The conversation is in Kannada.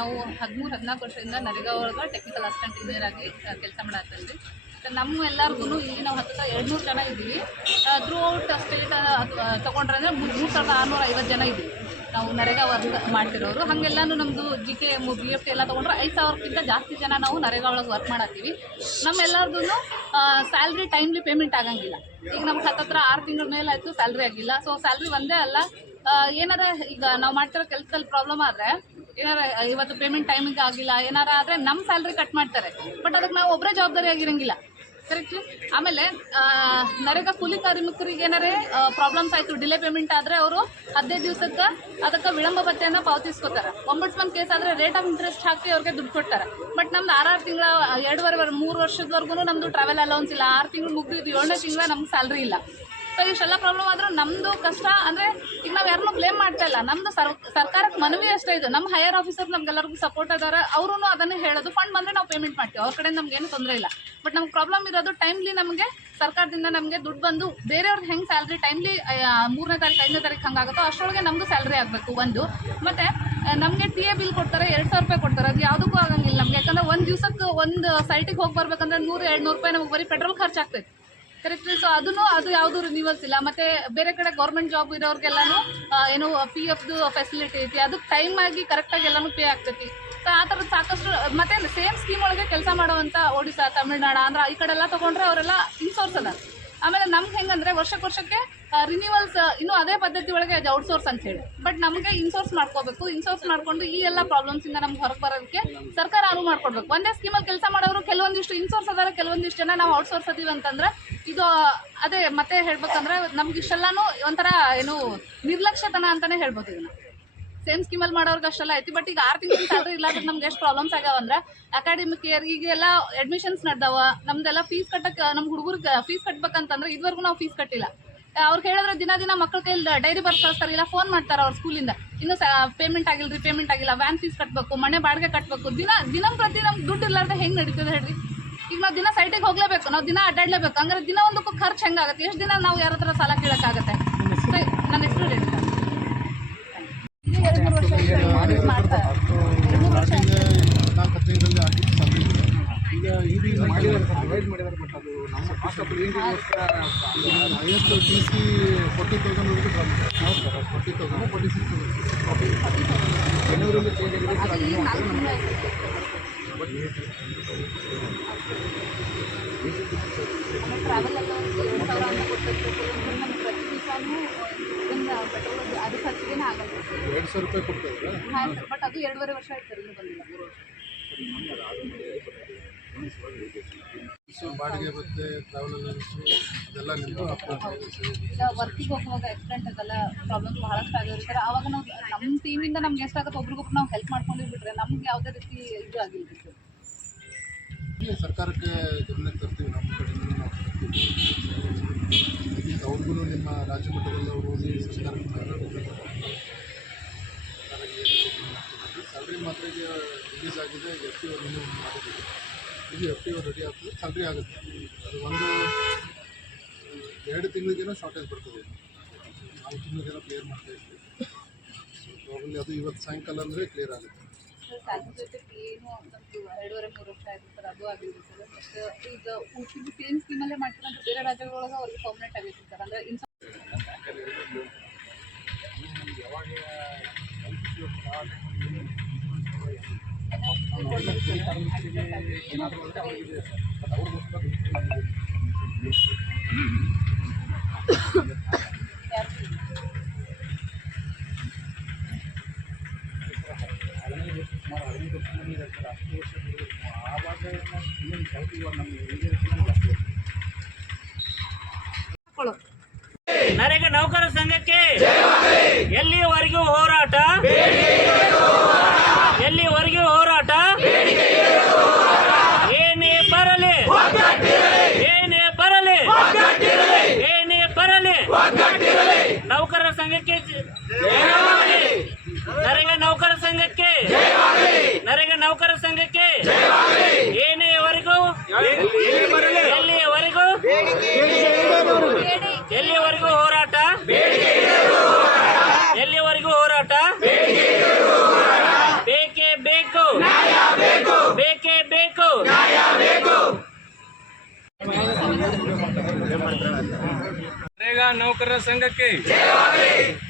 ನಾವು ಹದಿಮೂರು, ಹದಿನಾಲ್ಕು ವರ್ಷದಿಂದ ನರೇಗಾ ಟೆಕ್ನಿಕಲ್ ಅಸಿಸ್ಟೆಂಟ್ ಇಂಜಿನಿಯರ್ ಆಗಿ ಕೆಲಸ ಮಾಡಿ ನಮ್ಮ ಎಲ್ಲರಿಗೂ ಇಲ್ಲಿ ನಾವು ಹತ್ತು ಎರಡು ನೂರು ಜನ ಇದ್ದೀವಿ. ಥ್ರೂ ಔಟ್ ಸ್ಟೇಟ್ ತೊಗೊಂಡ್ರೆ ಅಂದರೆ ಮೂರು ಸಾವಿರದ ಆರುನೂರ ಐವತ್ತು ಜನ ಇದ್ದೀವಿ. ನಾವು ನರೇಗಾ ವರ್ಕ್ ಮಾಡ್ತಿರೋರು. ಹಾಗೆಲ್ಲಾನು ನಮ್ಮದು G K M B F T ಎಲ್ಲ ತೊಗೊಂಡ್ರೆ ಐದು ಸಾವಿರಕ್ಕಿಂತ ಜಾಸ್ತಿ ಜನ ನಾವು ನರೇಗಾ ಒಳಗೆ ವರ್ಕ್ ಮಾಡತ್ತೀವಿ. ನಮ್ಮೆಲ್ಲರದೂ ಸ್ಯಾಲ್ರಿ ಟೈಮ್ಲಿ ಪೇಮೆಂಟ್ ಆಗಂಗಿಲ್ಲ. ಈಗ ನಮ್ಗೆ ಹತ್ತತ್ರ ಆರು ತಿಂಗಳ ಮೇಲೆ ಆಯಿತು ಸ್ಯಾಲ್ರಿ ಆಗಿಲ್ಲ. ಸೊ ಸ್ಯಾಲ್ರಿ ಒಂದೇ ಅಲ್ಲ. ಏನಾರ ಈಗ ನಾವು ಮಾಡ್ತಿರೋ ಕೆಲಸದಲ್ಲಿ ಪ್ರಾಬ್ಲಮ್ ಆದರೆ ಏನಾರ ಇವತ್ತು ಪೇಮೆಂಟ್ ಟೈಮಿಗೆ ಆಗಿಲ್ಲ, ಏನಾರ ಆದರೆ ನಮ್ಮ ಸ್ಯಾಲ್ರಿ ಕಟ್ ಮಾಡ್ತಾರೆ. ಬಟ್ ಅದಕ್ಕೆ ನಾವು ಒಬ್ಬರೇ ಜವಾಬ್ದಾರಿ ಆಗಿರಂಗಿಲ್ಲ. ಕರೆಕ್ಟ್ ಆಮೇಲೆ ನರೇಗಾ ಕೂಲಿ ಕಾರ್ಮಿಕರಿಗೆ ಏನಾರೇ ಪ್ರಾಬ್ಲಮ್ಸ್ ಆಯಿತು ಡಿಲೇ ಪೇಮೆಂಟ್ ಆದರೆ ಅವರು ಹದಿನೈದು ದಿವಸಕ್ಕೆ ಅದಕ್ಕೆ ವಿಳಂಬ ಭತ್ತೆಯನ್ನು ಪಾವತಿಸ್ಕೋತಾರೆ. ಒಂಬಟ್ಸ್ಮನ್ ಕೇಸ್ ಆದರೆ ರೇಟ್ ಆಫ್ ಇಂಟ್ರೆಸ್ಟ್ ಹಾಕಿ ಅವ್ರಿಗೆ ದುಡ್ಡು ಕೊಡ್ತಾರೆ. ಬಟ್ ನಮ್ದು ಆರಾರು ತಿಂಗಳ, ಎರಡುವರೆ ವರ್ ಮೂರು ವರ್ಷದವರೆಗೂ ನಮ್ಮದು ಟ್ರಾವೆಲ್ ಅಲೌನ್ಸ್ ಇಲ್ಲ. ಆರು ತಿಂಗಳು ಮುಗಿದು ಏಳನೇ ತಿಂಗಳ ನಮ್ಗೆ ಸ್ಯಾಲ್ರಿ ಇಲ್ಲ. ಸೊ ಇಷ್ಟೆಲ್ಲ ಪ್ರಾಬ್ಲಮ್ ಆದರೂ ನಮ್ಮದು ಕಷ್ಟ, ಅಂದರೆ ಈಗ ನಾವು ಯಾರನ್ನೂ ಬ್ಲೇಮ್ ಮಾಡ್ತಾ ಇಲ್ಲ. ನಮ್ಮದು ಸರ್ ಸರ್ಕಾರಕ್ಕೆ ಮನವಿ ಅಷ್ಟೇ ಇದು. ನಮ್ಮ ಹೈಯರ್ ಆಫೀಸರ್ ನಮ್ಗೆಲ್ಲರಿಗೂ ಸಪೋರ್ಟ್ ಅದಾರ. ಅವರು ಅದನ್ನೇ ಹೇಳೋದು. ಫಂಡ್ ಬಂದರೆ ನಾವು ಪೇಮೆಂಟ್ ಮಾಡ್ತೀವಿ. ಅವ್ರ ಕಡೆ ನಮ್ಗೆ ಏನು ತೊಂದರೆ ಇಲ್ಲ. ಬಟ್ ನಮ್ಗೆ ಪ್ರಾಬ್ಲಮ್ ಇರೋದು ಟೈಮ್ಲಿ ನಮಗೆ ಸರ್ಕಾರದಿಂದ ನಮಗೆ ದುಡ್ಡು ಬಂದು ಬೇರೆಯವ್ರದ್ದು ಹೆಂಗೆ ಸ್ಯಾಲ್ರಿ ಟೈಮ್ಲಿ ಮೂರನೇ ತಾರೀಕು ಐದನೇ ತಾರೀಕು ಹಂಗಾಗುತ್ತೋ ಅಷ್ಟರೊಳಗೆ ನಮಗೂ ಸ್ಯಾಲ್ರಿ ಆಗಬೇಕು ಒಂದು. ಮತ್ತು ನಮಗೆ ಟಿ ಎ ಬಿಲ್ ಕೊಡ್ತಾರೆ, ಎರಡು ಸಾವಿರ ರೂಪಾಯಿ ಕೊಡ್ತಾರೆ. ಅದು ಯಾವುದಕ್ಕೂ ಆಗಂಗಿಲ್ಲ ನಮ್ಗೆ. ಯಾಕಂದ್ರೆ ಒಂದು ದಿವಸಕ್ಕೆ ಒಂದು ಸೈಟಿಗೆ ಹೋಗಿ ಬರ್ಬೇಕಂದ್ರೆ ನೂರು ಎರಡು ನೂರು ರೂಪಾಯಿ ನಮಗೆ ಬರೀ ಪೆಟ್ರೋಲ್ ಖರ್ಚಾಗ್ತೈತೆ. ಕರೆಕ್ಟ್ ಸೊ ಅದನ್ನು ಅದು ಯಾವುದು ರಿನ್ಯೂವಲ್ಸ್ ಇಲ್ಲ. ಮತ್ತೆ ಬೇರೆ ಕಡೆ ಗೌರ್ಮೆಂಟ್ ಜಾಬ್ ಇರೋರಿಗೆಲ್ಲಾನು ಏನು ಪಿ ಎಫ್ದು ಫೆಸಿಲಿಟಿ ಐತಿ. ಅದು ಟೈಮ್ ಆಗಿ ಕರೆಕ್ಟಾಗಿ ಎಲ್ಲಾನು ಪೇ ಆಗ್ತೈತಿ. ಸೊ ಆ ಥರದ್ದು ಸಾಕಷ್ಟು, ಮತ್ತೆ ಸೇಮ್ ಸ್ಕೀಮ್ ಒಳಗೆ ಕೆಲಸ ಮಾಡುವಂಥ ಒಡಿಶಾ ತಮಿಳ್ನಾಡು ಆಂಧ್ರ ಈ ಕಡೆ ಎಲ್ಲ ತೊಗೊಂಡ್ರೆ ಅವರೆಲ್ಲ ಇನ್ಸೋರ್ಸ್ ಅದ. ಆಮೇಲೆ ನಮ್ಗೆ ಹೆಂಗಂದ್ರೆ ವರ್ಷಕ್ಕೆ ವರ್ಷಕ್ಕೆ ರಿನ್ಯೂವಲ್ಸ್ ಇನ್ನೂ ಅದೇ ಪದ್ಧತಿ ಒಳಗೆ ಅದು ಔಟ್ಸೋರ್ಸ್ ಅಂತ ಹೇಳಿ. ಬಟ್ ನಮಗೆ ಇನ್ಸೋರ್ಸ್ ಮಾಡ್ಕೋಬೇಕು. ಇನ್ಸೋರ್ಸ್ ಮಾಡಿಕೊಂಡು ಈ ಎಲ್ಲ ಪ್ರಾಬ್ಲಮ್ಸ್ ಇಂದ ನಮ್ಗೆ ಹೊರಗೆ ಬರೋದಕ್ಕೆ ಸರ್ಕಾರ ಅನುವು ಮಾಡ್ಕೊಡ್ಬೇಕು. ಒಂದೇ ಸ್ಕೀಮಲ್ಲಿ ಕೆಲಸ ಮಾಡೋರು ಕೆಲವೊಂದಿಷ್ಟು ಇನ್ಸೋರ್ಸ್ ಅದಾರ, ಕೆಲವೊಂದಿಷ್ಟು ಜನ ನಾವು ಔಟ್ಸೋರ್ಸ್ ಅದೀವಿ ಅಂತಂದ್ರೆ ಇದು ಅದೇ ಮತ್ತೆ ಹೇಳ್ಬೇಕಂದ್ರೆ ನಮ್ಗೆ ಇಷ್ಟೆಲ್ಲಾನು ಒಂಥರ ಏನು ನಿರ್ಲಕ್ಷ್ಯತನ ಅಂತಾನೆ ಹೇಳ್ಬೋದು ಇದನ್ನ. ಸೇಮ್ ಸ್ಕೀಮಲ್ಲಿ ಮಾಡೋರ್ಗೆ ಅಷ್ಟೆಲ್ಲ ಐತಿ ಬಟ್ ಈಗ ಆರು ತಿಂಗಳ ಸ್ಯಾಲ್ರಿ ಇಲ್ಲ ಅಂದ್ರೆ ನಮ್ಗೆ ಎಷ್ಟು ಪ್ರಾಬ್ಲಮ್ಸ್ ಆಗ್ಯಾವ ಅಂದ್ರೆ ಅಕಾಡೆಮಿಕ್ ಇಯರ್ ಈಗೆಲ್ಲ ಅಡ್ಮಿಷನ್ಸ್ ನಡ್ದಾವ, ನಮ್ದೆಲ್ಲ ಫೀಸ್ ಕಟ್ಟಕ್ಕೆ ನಮ್ಮ ಹುಡುಗರಿಗೆ ಫೀಸ್ ಕಟ್ಬೇಕಂತಂದ್ರೆ ಇದುವರೆಗೂ ನಾವು ಫೀಸ್ ಕಟ್ಟಿಲ್ಲ. ಅವ್ರಿಗೆ ಹೇಳಿದ್ರೆ ದಿನ ದಿನ ಮಕ್ಕಳ ಕೈಲಿ ಡೈರಿ ಬರ್ ಕಳಿಸ್ತಾರೆ. ಇಲ್ಲ ಫೋನ್ ಮಾಡ್ತಾರೆ ಅವ್ರ ಸ್ಕೂಲಿಂದ ಇನ್ನೂ ಪೇಮೆಂಟ್ ಆಗಿಲ್ಲ ರೀ ಪೇಮೆಂಟ್ ಆಗಿಲ್ಲ. ವ್ಯಾನ್ ಫೀಸ್ ಕಟ್ಟಬೇಕು ಮನೆ ಬಾಡಿಗೆ ಕಟ್ಟಬೇಕು ದಿನ ದಿನ ಪ್ರತಿ ನಮ್ಗೆ ದುಡ್ಡು ಇಲ್ಲಾರ್ದೆ ಹೆಂಗೆ ನಡೀತದೆ ಹೇಳ್ರಿ? ಈಗ ನಾವು ದಿನ ಸೈಟಿಗೆ ಹೋಗ್ಲೇಬೇಕು. ನಾವು ದಿನ ಅಡ್ಡಾಡ್ಲೇಬೇಕು. ಹಂಗಾರೆ ದಿನ ಒಂದಕ್ಕೂ ಖರ್ಚು ಹೆಂಗಾಗುತ್ತೆ? ಎಷ್ಟು ದಿನ ನಾವು ಯಾರ ಹತ್ರ ಸಾಲ ಕೇಳೋಕ್ಕಾಗತ್ತೆ? ಆಗುತ್ತೆ ನನ್ನ ಹೆಸರು ರೇಣುಕಾ ಇದು ಎರಡು ಮೂರು ವರ್ಷ ಆಯ್ತು ಮಾಡ್ತಾ ಎರಡು ಮೂರು ವರ್ಷ ಆಯ್ತು. ನಾಲ್ಕು ಹದಿನೈದರಲ್ಲಿ ಆಗಿದ್ದು ಸಬ್ಮಿಟ್ ಇದೆ. ಈಗ ಇದು ಮಾಡಿದ್ದಾರೆ ಸರ್ ರಿವೈಸ್ ಮಾಡಿದ್ದಾರೆ ಬಟ್ ಅದು ನಮ್ಮ hospital highest T C forty ತೌಸಂಡ್ವರೆಗೂ ಬಂದಿದೆ ಫೋರ್ಟಿ ತೌಸಂಡ್ ಫೋರ್ಟಿ ಸಿಕ್ಸ್ ಬೆಂಗಳೂರಲ್ಲಿ ಚೇಂಜ್ ಆಗಿದೆ ಸರ್ ಅದು ಈಗ ನಾಲ್ಕು ತಿಂಗಳು ಆಯ್ತು ಆಮೇಲೆ ಟ್ರಾವೆಲ್ ಎಲ್ಲ ಒಂದು ಎರಡು ಸಾವಿರ ಅಂತ ಕೊಟ್ಟಿರ್ಬೇಕು ಕೆಲವೊಂದು ನಮ್ಗೆ ಪ್ರತಿ ದಿವಸನೂ ಇದನ್ನ ಪೆಟ್ರೋಲ್ ಅದು ಖರ್ಚಿಗೆನೇ ಆಗಲ್ಲ ಎರಡು ಸಾವಿರ ರೂಪಾಯಿ ಕೊಡ್ತಾಯಿದ್ರೆ ಹಾಂ ಸರ್ ಬಟ್ ಅದು ಎರಡೂವರೆ ವರ್ಷ ಆಯ್ತು ಸರ್ ಇನ್ನೂ ಬಂದಿಲ್ಲ ಸೊ ಬಾಡಿಗೆ ಮತ್ತೆ ಟ್ರಾವೆಲ್ ಅಲೌನ್ಸು ಅದೆಲ್ಲ ನಿಮ್ಮದು ವರ್ಕಿಗೆ ಹೋಗುವಾಗ ಆಕ್ಸಿಡೆಂಟ್ ಅದೆಲ್ಲ ಪ್ರಾಬ್ಲಮ್ಸ್ ಬಹಳಷ್ಟು ಆಗಿರ್ತಾರೆ ಆವಾಗ ನಾವು ನಮ್ಮ ಟೀಮಿಂದ ನಮ್ಗೆ ಎಷ್ಟಾಗುತ್ತೆ ಒಬ್ರಿಗೊಬ್ರು ನಾವು ಹೆಲ್ಪ್ ಮಾಡ್ಕೊಂಡಿರ್ಬಿಟ್ರೆ ನಮ್ಗೆ ಯಾವುದೇ ರೀತಿ ಇದು ಆಗಿಲ್ಲ. ಸರ್ ಇಲ್ಲಿ ಸರ್ಕಾರಕ್ಕೆ ಗಮನಕ್ಕೆ ತರ್ತೀವಿ ನಮ್ಮ ಕಡೆಯಿಂದ ನಾವು ತರ್ತೀವಿ. ಅವ್ರಿಗೂ ನಿಮ್ಮ ರಾಜ್ಯ ಮಟ್ಟದಲ್ಲಿ ಅವರು ಹೋಗಿ ಸರ್ಕಾರಕ್ಕೆ ಸ್ಯಾಲ್ರಿ ಮಾತ್ರ ಈಗ ರಿಲೀಸ್ ಆಗಿದೆ ಎಫ್ ಟಿ ಅವ್ರು ಮಾಡಿದ್ದೀವಿ. ಈಗ ಎಫ್ ಟಿ ರೆಡಿ ಆಗ್ತದೆ ಸ್ಯಾಲ್ರಿ ಆಗುತ್ತೆ. ಅದು ಒಂದು ಎರಡು ತಿಂಗಳಿಗೇನೋ ಶಾರ್ಟೇಜ್ ಬರ್ತದೆ. ನಾಲ್ಕು ತಿಂಗಳಿಗೇನೋ ಕ್ಲಿಯರ್ ಮಾಡ್ತಾ ಇದ್ವಿ. ಸೊ ಪ್ರಾಬ್ಲಿ ಅದು ಇವತ್ತು ಸಾಯಂಕಾಲ ಅಂದರೆ ಕ್ಲಿಯರ್ ಆಗುತ್ತೆ. ಎರಡೂವರೆ ಮೂರು ವರ್ಷ ಆಯ್ತು ಸರ್ ಅದು ಆಗಿರ್ತದೆ ಸರ್ ಬಟ್ ಈಗ ಉಳಿಸಿದ್ದು ಸೇಮ್ ಸ್ಕೀಮಲ್ಲೇ ಮಾಡ್ತೀರಂದ್ರೆ ಬೇರೆ ರಾಜ್ಯಗಳೊಳಗೆ ಅವ್ರಿಗೆ ಪರ್ಮನೆಂಟ್ ಆಗೈತೆ ಸರ್ ಅಂದರೆ ಇನ್ಸ ಸುಮಾರು ಹದಿನೈದು ವರ್ಷದಿಂದ ಇದೆ ಸರ್ ಅಷ್ಟು ವರ್ಷ ಆವಾಗ ಇನ್ನೊಂದು ಸ್ವಲ್ಪ ಇವಾಗ ನಮಗೆ ಏನೇ ಬರಲಿ. ಏನೇ ಬರಲಿ. ನೌಕರರ ಸಂಘಕ್ಕೆ ನರೇಗಾ ನೌಕರ ಸಂಘಕ್ಕೆ. ನರೇಗಾ ನೌಕರ ಸಂಘಕ್ಕೆ. ಏನೇವರೆಗೂ ಎಲ್ಲಿಯವರೆಗೂ. ಎಲ್ಲಿಯವರೆಗೂ ನೌಕರರ ಸಂಘಕ್ಕೆ ಹಿರಿಯರ